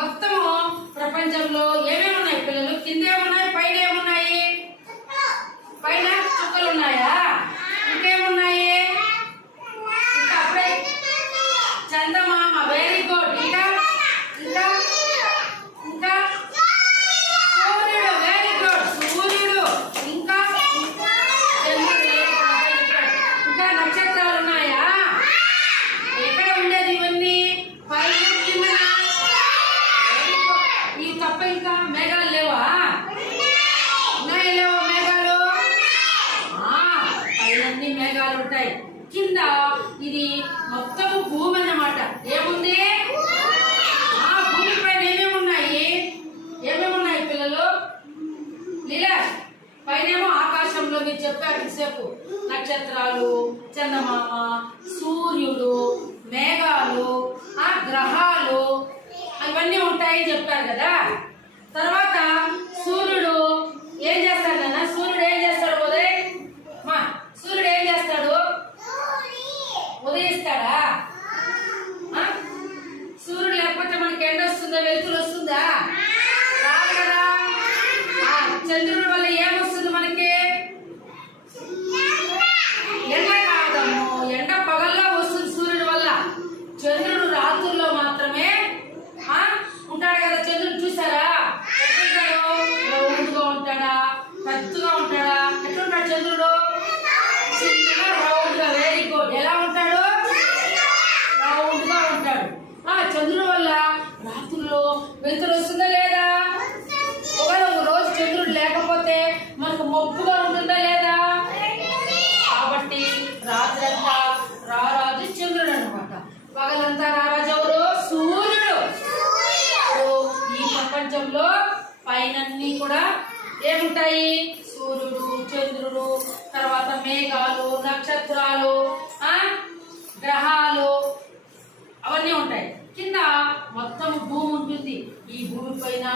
మొత్తము ప్రపంచంలో ఏమేమి ఉన్నాయి పిల్లలు కింద ఏమున్నాయి పైన ఏమున్నాయి పైన చుక్కలు ఉన్నాయా ఇంకేమున్నాయి ఇంకా అప్పుడే చందమామ వెరీ గుడ్ ఇంకా ఇంకా ఇంకా సూర్యుడు వెరీ గుడ్ సూర్యుడు ఇంకా చంద్రుడు ఇంకా నక్షత్రాలు ఉన్నాయా ఎక్కడ ఉండేది ఇవన్నీ పైన కిందన Very good. ఈ తప్ప ఇంకా మేఘాలు లేవా? ఉన్నాయి లేవా మేఘాలు? ఆ, పైనన్ని మేఘాలు ఉంటాయి. కింద ఇది మొత్తము భూమి అన్నమాట. ఏముంది? ఆ భూమి పైన ఏమేమి ఉన్నాయి? ఏమేమి ఉన్నాయి పిల్లలు? లీలా పైనేమో ఆకాశంలో మీరు చెప్పారు సేపు నక్షత్రాలు చందమామ సూర్యుడు మేఘాలు ఆ గ్రహాలు ఇవన్నీ ఉంటాయని చెప్పారు కదా? తర్వాత సూర్యుడు ఏం చేస్తాడు నాన్న సూర్యుడు ఏం చేస్తాడు ఉదయ్ మా సూర్యుడు ఏం చేస్తాడు ఉదయిస్తాడా ఆ? సూర్యుడు లేకపోతే మనకి ఎండ వస్తుందా వెలుతురు వస్తుందా రాదు కదా ఆ, చంద్రుడి వల్ల ఏమొస్తుంది మనకి ఎండ కాదము ఎండ పగల్లో వస్తుంది సూర్యుడి వల్ల చంద్రుడు రాత్రుల్లో మాత్రమే ఆ, ఉంటాడు కదా చంద్రుడు చూసారా ఎట్లుంటాడు రౌండ్గా ఉంటాడా పెద్దగా ఉంటాడా ఎట్లుంటాడు చంద్రుడు చిన్నగా రౌండ్గా వెరీ గుడ్ ఎలా ఉంటాడు రౌండ్గా ఉంటాడు ఆ చంద్రుడు వల్ల రాత్రుల్లో వెలుతురు వస్తుందా లేదా ఒకవేళ ఒక రోజు చంద్రుడు లేకపోతే మనకు మబ్బుగా ఉంటుందా లేదా కాబట్టి రాత్రంతా రారాజు చంద్రుడు అనమాట పగలంతా రారాజు ఎవరు సూర్యుడు. ఈ ప్రపంచంలో పైనన్నీ కూడా ఏముంటాయి? సూర్యుడు చంద్రుడు తర్వాత మేఘాలు నక్షత్రాలు గ్రహాలు అవన్నీ ఉంటాయి. కింద మొత్తం భూమి ఉంటుంది. ఈ భూమి పైన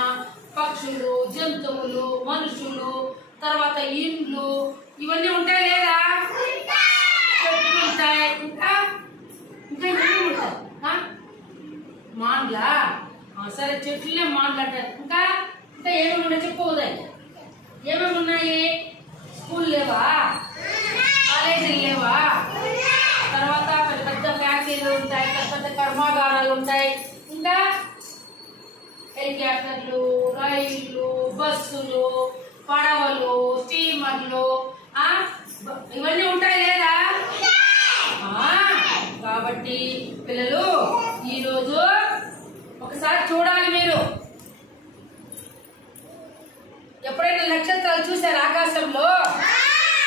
పక్షులు జంతువులు మనుషులు తర్వాత ఇండ్లు ఇవన్నీ ఉంటాయి లేదా? చెట్లు ఉంటాయి. ఇంకా ఇంకా ఏమేమి ఉంటాయి ఆ? మాండ్లా సరే చెట్లే మాండ్లు ఇంకా ఇంకా ఏమేమి ఉన్నాయి చెప్పు ఏమేమి ఉన్నాయి స్కూల్ లేవా? కాలేజీలు లేవా తర్వాత పెద్ద పెద్ద ఫ్యాక్టరీలు ఉంటాయి పెద్ద పెద్ద కర్మాగారాలు ఉంటాయి ఇంకా హెలికాప్టర్లు రైళ్ళు బస్సులు పడవలు స్టీమర్లు ఇవన్నీ ఉంటాయి లేదా కాబట్టి పిల్లలు ఈరోజు ఒకసారి చూడాలి మీరు. ఎప్పుడైనా నక్షత్రాలు చూశారు ఆకాశంలో?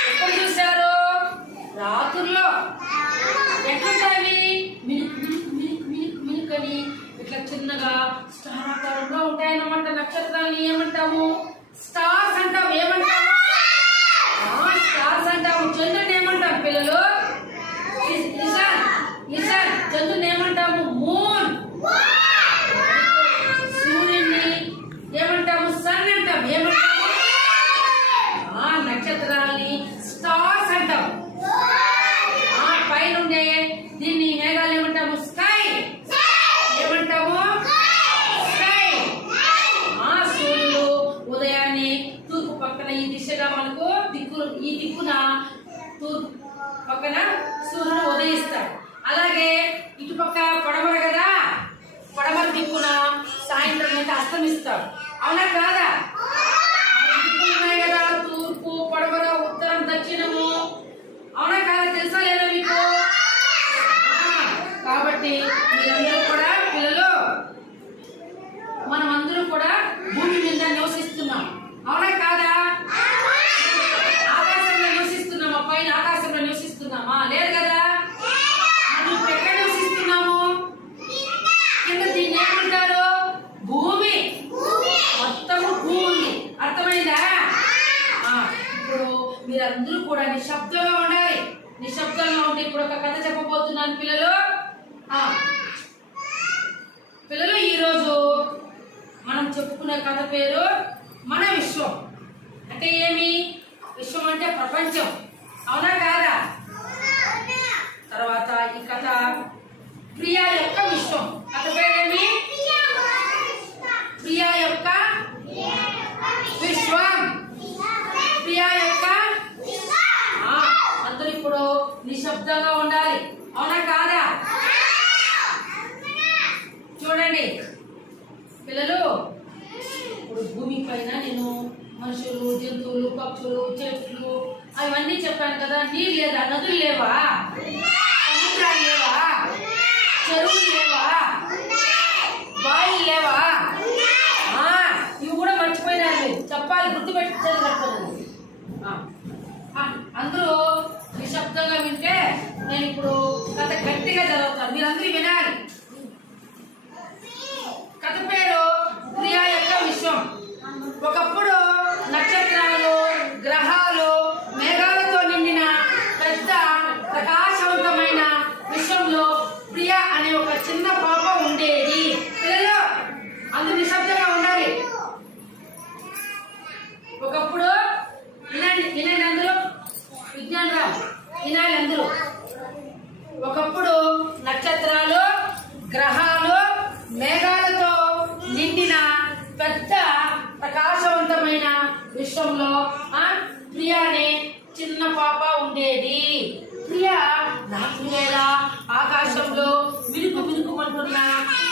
ఎప్పుడు చూశారు? రాత్రుల్లో. ఎట్లుంటాయి మినుక్ మినుక్ అని ఇట్లా చిన్నగా స్టార్ ఆకారంగా ఉంటాయన్నమాట నక్షత్రాలని ఏమంటాము? స్టార్స్ అంటాం ఏమంటాము? మీరందరూ కూడా నిశ్శబ్దంగా ఉండాలి. నిశ్శబ్దంగా ఉంటే ఇప్పుడు ఒక కథ చెప్పబోతున్నాను పిల్లలు. పిల్లలు ఈరోజు మనం చెప్పుకునే కథ పేరు మన విశ్వం. అంటే ఏమి? విశ్వం అంటే ప్రపంచం. అవునా కాదా? తర్వాత ఈ కథ ప్రియా యొక్క విశ్వం. కథ పేరేమి? ప్రియా యొక్క విశ్వం. నిశ్శబ్దంగా ఉండాలి. అవునా కాదా? చూడండి. పిల్లలు ఇప్పుడు భూమి పైన నేను మనుషులు జంతువులు పక్షులు చెట్లు అవన్నీ చెప్పాను కదా నీళ్ళు లేదా నదులు లేవా? సముద్రాలు లేవా? చెరువులు లేవా బాయిలు లేవా ఆ, ఇవి కూడా మర్చిపోయినారు మీరు చెప్పాలి గుర్తుపెట్టాలి కట్టుకోలేదు అందరూ నిశ్శబ్దంగా వింటే నేను ఇప్పుడు కథ గట్టిగా చదువుతాను. మీరందరూ వినాలి. కథ పేరు ప్రియా యొక్క విశ్వం. ఒకప్పుడు నక్షత్రాలు గ్రహాలు మేఘాలతో నిండిన పెద్ద ప్రకాశవంతమైన విశ్వంలో ప్రియా అనే ఒక చిన్న పాప ఉండేది పిల్లలు అందరూ నిశ్శబ్దంగా ఉండాలి ఒకప్పుడు వినండి వినండి అందరూ విజ్ఞానరావు వినాలి అందరూ ఒకప్పుడు నక్షత్రాలు గ్రహాలు మేఘాలతో నిండిన పెద్ద ప్రకాశవంతమైన విశ్వంలో ఆ ప్రియా అనే చిన్న పాప ఉండేది ప్రియా రాత్రి వేళ ఆకాశంలో మిరుకు మిరుకుమంటున్న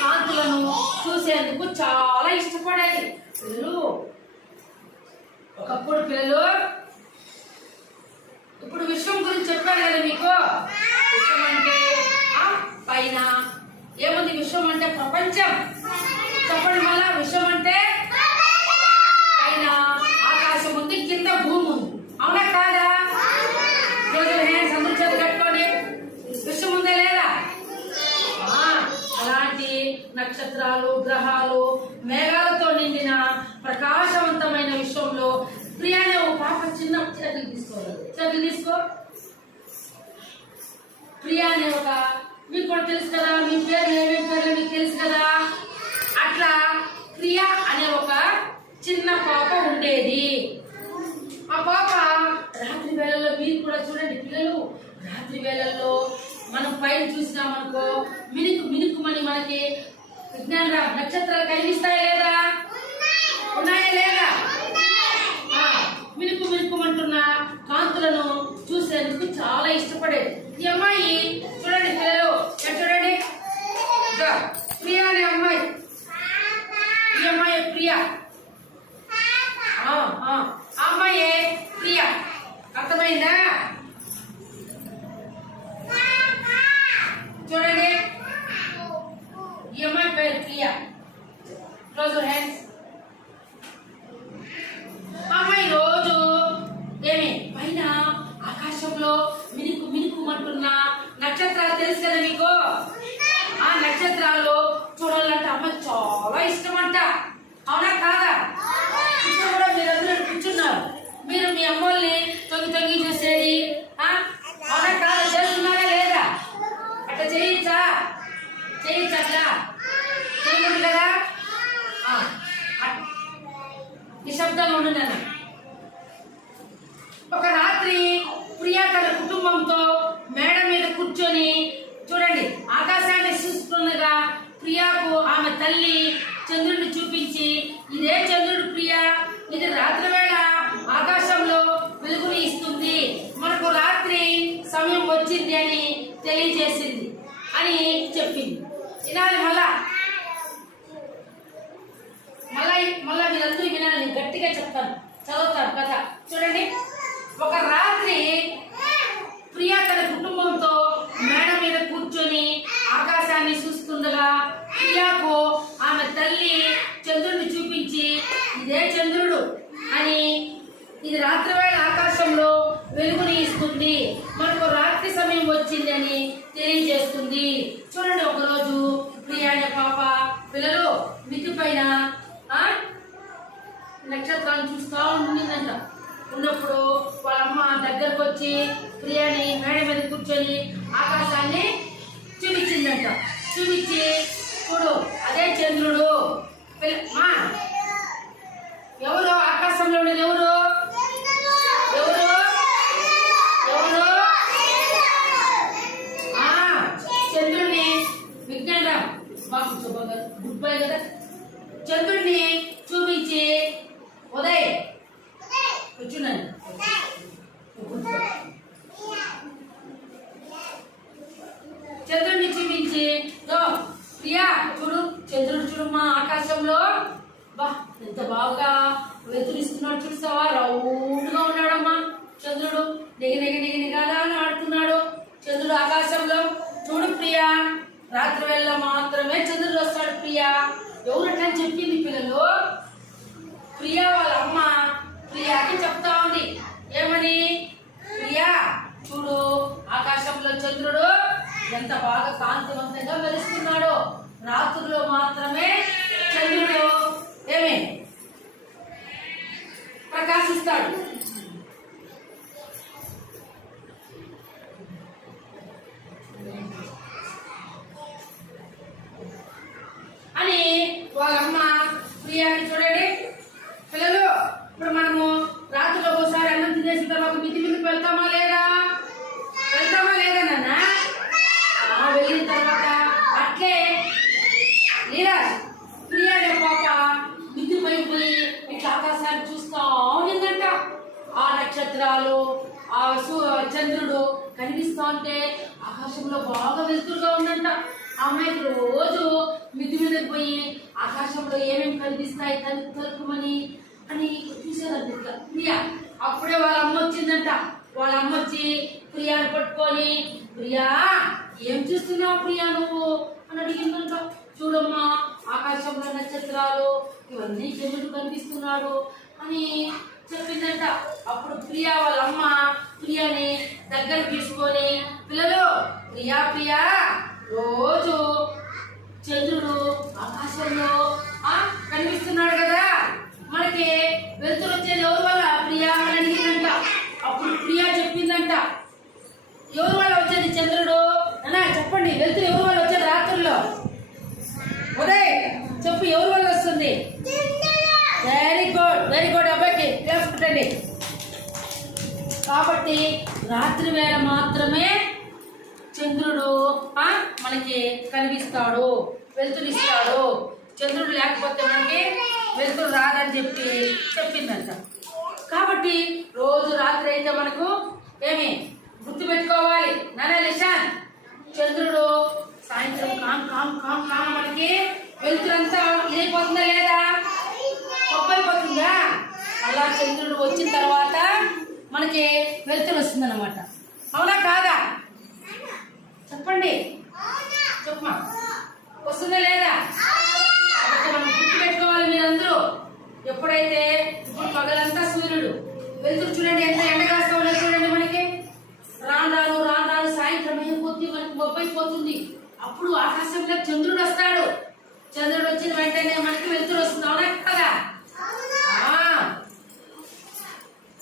కాంతులను చూసేందుకు చాలా ఇష్టపడేది పిల్లలు ఒకప్పుడు పిల్లలు ఇప్పుడు విశ్వం గురించి చెప్పాను కదా మీకు? విశ్వం అంటే ఆ పైన. ఏముంది విశ్వం అంటే ప్రపంచం? చెప్పండి మళ్ళా విశ్వం అంటే పైన. ఆకాశం ఉంది కింద భూమి ఉంది. అవునా కాదా? రోజులు హ్యాండ్స్ అందరూ చేతులు కట్టుకోండి. విశ్వం ఉందా లేదా? ఆ, అలాంటి నక్షత్రాలు గ్రహాలు మేఘ నిండిన ప్రకాశవంతమైన విశ్వంలో ప్రియానే ఓ పాప చిన్న చేతులు తీసుకోవాలి చేతులు తీసుకో ప్రియా అనే ఒక మీకు కూడా తెలుసు కదా మీ పేరు ఏమేమి పేరు మీకు తెలుసు కదా? అట్లా ప్రియా అనే ఒక చిన్న పాప ఉండేది. ఆ పాప రాత్రి వేళల్లో మీరు కూడా చూడండి పిల్లలు రాత్రి వేళల్లో మనం పైన చూసినామనుకో మినుకు మినుకుమని మనకి విజ్ఞాన నక్షత్రాలు కనిపిస్తాయా లేదా? ఉన్నాయా లేదా? మినుకు మినుకుమంటున్నా. కాంతులను చూసేందుకు చాలా ఇష్టపడేది. ఈ అమ్మాయి చూడండి పిల్లలు చూడండి? ప్రియా అనే అమ్మాయి. ఈ అమ్మాయి ప్రియా. ఆ, ఆ, అమ్మాయే ప్రియా. అర్థమైందా? చూడండి. ఈ అమ్మాయి పేరు ప్రియా. క్లోజ్ హ్యాండ్స్ అమ్మాయి రోజు ఏమి పైన ఆకాశంలో మినుకు మినుకుమంటున్న నక్షత్రాలు తెలుసు కదా నీకు? ఆ నక్షత్రాలు చూడాలంటే అమ్మ చాలా ఇష్టం అంట అవునా కాదా? ఇప్పుడు కూడా మీరందరూ కూర్చున్నారు. మీరు మీ అమ్మల్ని తొంగి తొంగి చూసేది ఆ? అవునా కాదా? చేస్తున్నారా లేదా? అట్లా చేయించా? చేయొచ్చు అట్లా చేయకూడదు కదా? నిశ్శబ్దంగా ఉండు ఒక రాత్రి ప్రియా తన కుటుంబంతో మేడ మీద కూర్చొని చూడండి ఆకాశాన్ని చూస్తుండగా ప్రియాకు ఆమె తల్లి చంద్రుడిని చూపించి ఇదే చంద్రుడు ప్రియా ఇది రాత్రి వేళ ఆకాశంలో వెలుగుని ఇస్తుంది మనకు రాత్రి సమయం వచ్చింది అని తెలియజేసింది అని చెప్పింది వినాలి మళ్ళా మళ్ళా మళ్ళా మీరందరూ వినాలి నేను గట్టిగా చెప్తాను చదువుతాను కథ చూడండి ఒక రాత్రి ప్రియా తన కుటుంబంతో మేడ మీద కూర్చొని ఆకాశాన్ని చూస్తుండగా ప్రియాకు ఆమె తల్లి చంద్రుడిని చూపించి ఇదే చంద్రుడు అని ఇది రాత్రివేళ ఆకాశంలో వెలుగుని ఇస్తుంది మనకు రాత్రి సమయం వచ్చింది అని తెలియజేస్తుంది. చూడండి ఒకరోజు ప్రియా అనే పాప పిల్లలు మిద్ది పైన నక్షత్రాన్ని చూస్తూ ఉండిందంట. ఉన్నప్పుడు వాళ్ళ అమ్మ దగ్గరకు వచ్చి ప్రియాని మేడ మీద కూర్చొని ఆకాశాన్ని చూపించిందంట. చూపించి చూడు అదే చంద్రుడు. మా ఎవరు? ఆకాశంలో ఉండేది ఎవరు? बोलेगा चंद्र ने ఎంత బాగా కాంతివంతంగా వెలుస్తున్నాడో రాత్రుల్లో మాత్రమే చంద్రుడు ఏమి? ప్రకాశిస్తాడు. అని వాళ్ళమ్మ ప్రియాని చూడండి. పిల్లలు ఇప్పుడు మనము రాత్రిలో ఒకసారి అన్నం తినేసిన తర్వాత మితి మితికి వెళ్తామా లేదా వెళ్తామా లేదా నాన్న ఆ, వెళ్ళిన తర్వాత అట్లే నీరజ్ ప్రియా అనే పాప మిద్ది పై పోయి ఇట్లా ఆకాశాన్ని చూస్తా ఉండిందంట ఆ నక్షత్రాలు ఆ చంద్రుడు కనిపిస్తా ఉంటే ఆకాశంలో బాగా వెలుతురుగా ఉందంట. అమ్మాయికి రోజు మిద్ది మీదకి పోయి ఆకాశంలో ఏమేమి కనిపిస్తాయి తను తలుపుమని అని చూసేదంట ఇట్లా ప్రియా అప్పుడే వాళ్ళ అమ్మ వచ్చిందంట. వాళ్ళ అమ్మ వచ్చి ప్రియాను పట్టుకొని ప్రియా ఏం చూస్తున్నావు ప్రియా నువ్వు? అని అడిగిందంట. చూడమ్మా ఆకాశంలో నక్షత్రాలు ఇవన్నీ చంద్రుడు కనిపిస్తున్నాడు అని చెప్పిందంట. అప్పుడు ప్రియా వాళ్ళ అమ్మ ప్రియాని దగ్గర తీసుకొని పిల్లలు ప్రియా ప్రియా రోజు చంద్రుడు ఆకాశంలో ఆ కనిపిస్తున్నాడు కదా మనకి వెలుతురు వచ్చేది ఎవరి వల్ల ప్రియా అని అడిగిందంట అప్పుడు ప్రియా చెప్పిందంట ఎవరి వల్ల వచ్చేది చంద్రుడు అన్నా చెప్పండి వెలుతురు ఎవరి వల్ల వచ్చేది రాత్రుల్లో ఉదయ్ చెప్పు ఎవరి వల్ల వస్తుంది వెరీ గుడ్ వెరీ గుడ్ అబ్బాయికి క్లాస్ కాబట్టి రాత్రి వేళ మాత్రమే చంద్రుడు మనకి కనిపిస్తాడు వెలుతురిస్తాడు. చంద్రుడు లేకపోతే మనకి వెలుతురు రాదని చెప్పి చెప్పిందంట. కాబట్టి రోజు రాత్రి అయితే మనకు ఏమి? గుర్తు పెట్టుకోవాలి నానా నిశాన్ చంద్రుడు సాయంత్రం కాం కాం కాం కామ్ మనకి వెలుతురంతా ఇదైపోతుందా లేదా అయిపోతుందా అలా చంద్రుడు వచ్చిన తర్వాత మనకి వెలుతురు వస్తుంది అనమాట అవునా కాదా? చెప్పండి. చెప్పమా? వస్తుందా లేదా? మనం గుర్తు పెట్టుకోవాలి మీరందరూ. ఎప్పుడైతే ఇప్పుడు పగలంతా సూర్యుడు వెలుతురు చూడండి ఎంత ఎండ కాస్తా ఉన్నది చూడండి మనకి. రాను రాను రాను రాను సాయంత్రం అయిపోతుంది మనకి మొబ్బైపోతుంది అప్పుడు ఆకాశంలో చంద్రుడు వస్తాడు. చంద్రుడు వచ్చిన వెంటనే మనకి వెలుతురు వస్తుంది. అవునా కదా ఆ.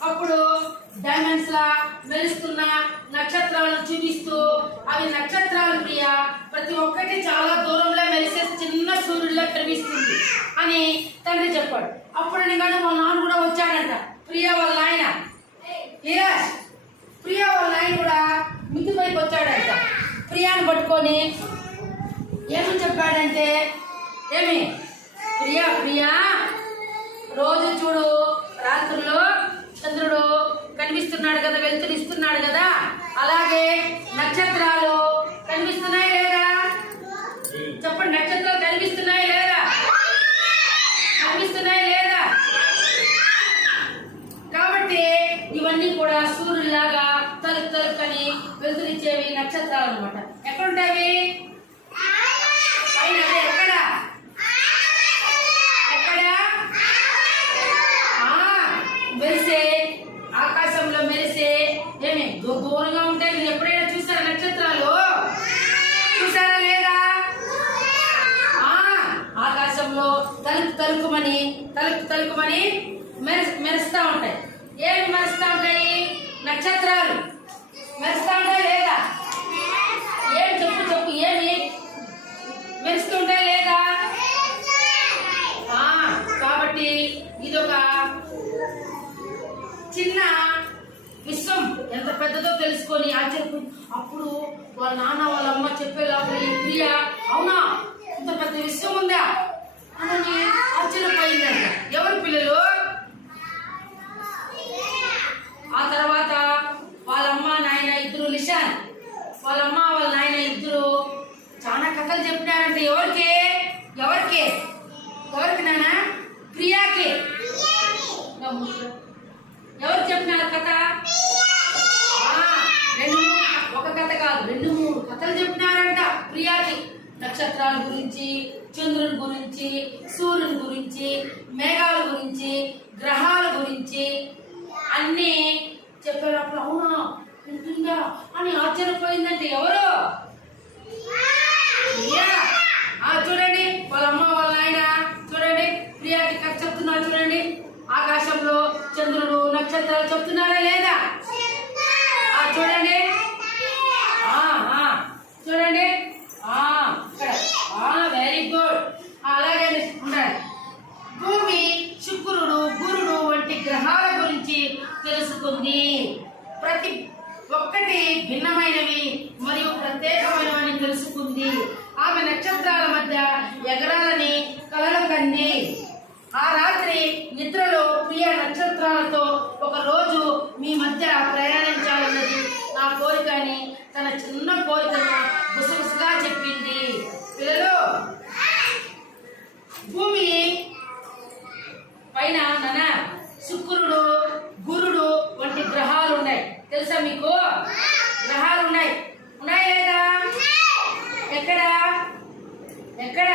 అప్పుడు డైమండ్స్ లా మెరుస్తున్న నక్షత్రాలను చూపిస్తూ అవి నక్షత్రాలు ప్రియ ప్రతి ఒక్కటి చాలా దూరంలో మెరిసే చిన్న సూర్యుడిలో కనిపిస్తుంది అని తండ్రి చెప్పాడు. అప్పుడు కానీ మా నాన్న కూడా వచ్చాడంట. ప్రియ వాళ్ళ ఆయన. నీరజ్ ప్రియ వాళ్ళ ఆయన కూడా మిద్ది పైకి వచ్చాడంట. ప్రియాను పట్టుకొని ఏమని చెప్పాడంటే ఏమి? ప్రియా ప్రియా రోజు చూడు రాత్రుల్లో చంద్రుడు కనిపిస్తున్నాడు కదా వెలుతురిస్తున్నాడు కదా అలాగే నక్షత్రాలు కనిపిస్తున్నాయి లేదా? చెప్పండి నక్షత్రాలు కనిపిస్తున్నాయి లేదా? కనిపిస్తున్నాయి లేదా? కాబట్టి ఇవన్నీ కూడా సూర్యులాగా తలుపు తలుపుని వెలుతురిచ్చేవి నక్షత్రాలు అనమాట పెద్దదో తెలుసుకొని ఆశ్చర్యపో అప్పుడు వాళ్ళ నాన్న వాళ్ళ అమ్మ చెప్పేలా లోపల ప్రియ అవునా? ఇంత పెద్ద విషయం ఉందా? అని ఆశ్చర్యపోయిందంట. ఎవరు పిల్లలు? నక్షత్రాల గురించి చంద్రుని గురించి సూర్యుని గురించి మేఘాల గురించి గ్రహాల గురించి అన్నీ చెప్పేటప్పుడు అవునా? వింటుందా? అని ఆశ్చర్యపోయిందంటే ఎవరు? చూడండి వాళ్ళ అమ్మ వాళ్ళ ఆయన చూడండి ప్రియాకి కథ చెప్తున్నారు చూడండి. ఆకాశంలో చంద్రుడు నక్షత్రాలు చెప్తున్నారా లేదా? చూడండి. ఆ ఆ చూడండి. ఆ ఇక్కడ వెరీ గుడ్ అలాగే ఉండాలి భూమి శుక్రుడు గురుడు వంటి గ్రహాల గురించి తెలుసుకుంది. ప్రతి ఒక్కటి భిన్నమైనవి మరియు ప్రత్యేకమైనవని తెలుసుకుంది. ఆమె నక్షత్రాల మధ్య ఎగరాలని కలలు కంది. ఆ రాత్రి నిద్రలో ప్రియ నక్షత్రాలతో ఒక రోజు మీ మధ్య ప్రయాణించాలన్నది నా కోరిక అని తన చిన్న కోరికను భూమి పైన నాన్న శుక్రుడు గురుడు వంటి గ్రహాలు ఉన్నాయి. తెలుసా మీకు? గ్రహాలు ఉన్నాయి. ఉన్నాయి లేదా? ఎక్కడ? ఎక్కడ?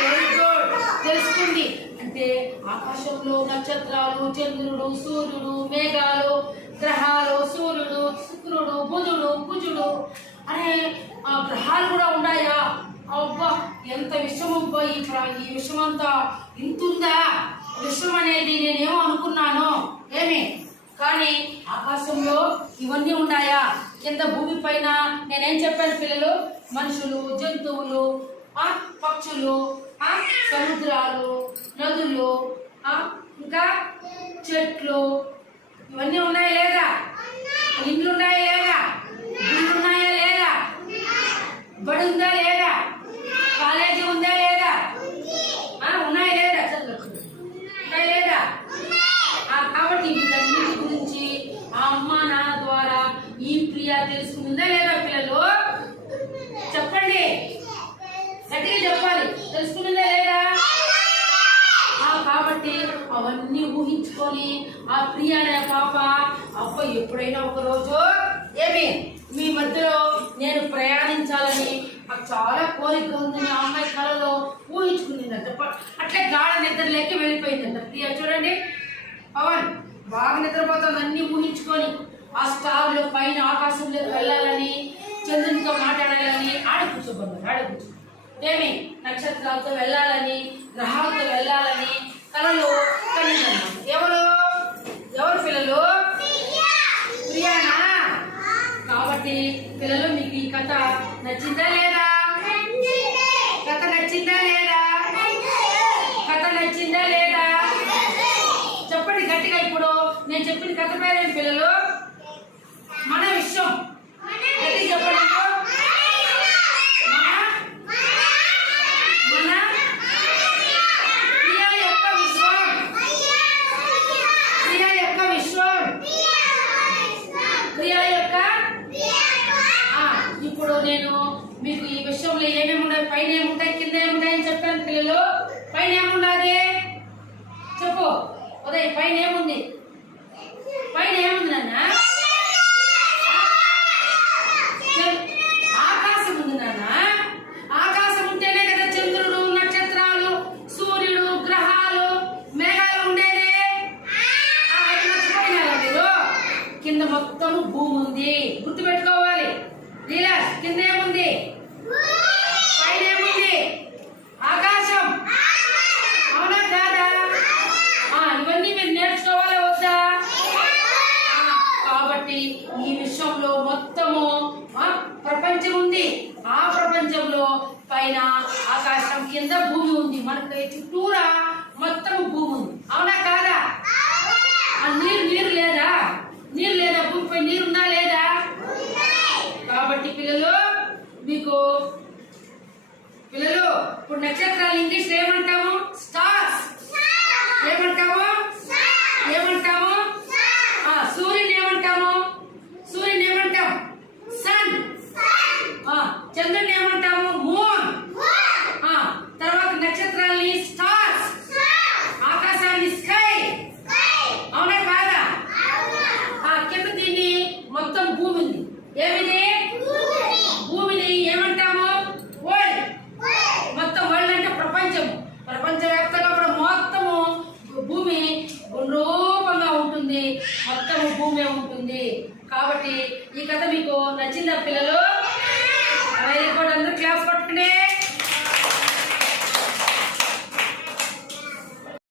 వెరీ గుడ్ తెలుసుకుంది అంటే ఆకాశంలో నక్షత్రాలు చంద్రుడు సూర్యుడు మేఘాలు గ్రహాలు సూర్యుడు శుక్రుడు బుధుడు కుజుడు. అనే ఆ గ్రహాలు కూడా ఉన్నాయా? అబ్బా ఎంత విషయం అబ్బా ఈ ఈ విషయం అంతా ఇంతుందా? విషయం అనేది నేనేమో అనుకున్నాను? ఏమి? కానీ ఆకాశంలో ఇవన్నీ ఉన్నాయా? కింద భూమి పైన నేనేం చెప్పాను పిల్లలు? మనుషులు జంతువులు పక్షులు సముద్రాలు నదులు ఇంకా చెట్లు. ఇవన్నీ ఉన్నాయా లేదా? ఇండ్లు ఉన్నాయా లేదా? గుళ్ళు ఉన్నాయా లేదా బడి ఉందా లేదా కాలేజీ ఉందా లేదా ఆ, ఉన్నాయా లేదా చదువు ఉన్నాయా లేదా ఆ, కాబట్టి వీటన్నిటి గురించి ఆ అమ్మ నాన్న ద్వారా ఈ ప్రియ తెలుసుకుందా లేదా పిల్లలు చెప్పండి గట్టిగా చెప్పాలి తెలుసుకుందా లేదా ఆ, కాబట్టి అవన్నీ ఊహించుకొని ఆ ప్రియ అనే పాప అబ్బ ఎప్పుడైనా ఒక రోజు ఏమి? మీ మధ్యలో నేను ప్రయాణించాలని నాకు చాలా కోరిక ఉందని ఆ అమ్మాయి కళలో ఊహించుకుందిందంట. అట్లే గాఢ నిద్రలోకి వెళ్ళిపోయిందంట. ప్రియా చూడండి. పవన్ బాగా నిద్రపోతుంది అన్నీ ఊహించుకొని ఆ స్టార్లో పైన ఆకాశంలో వెళ్ళాలని చంద్రునితో మాట్లాడాలని ఆడ కూర్చోబడ్డారు ఆడ కూర్చో ఏమి? నక్షత్రాలతో వెళ్ళాలని గ్రహాలతో వెళ్ళాలని కలలు కలిగిందన్నమాట ఎవరు? ఎవరు పిల్లలు ప్రియానా కాబట్టి పిల్లలు మీకు ఈ కథ నచ్చిందా లేదా? కథ నచ్చిందా లేదా? కథ నచ్చిందా లేదా? చెప్పండి గట్టిగా ఇప్పుడు. నేను చెప్పిన కథ పేరేం పిల్లలు? మన విషయం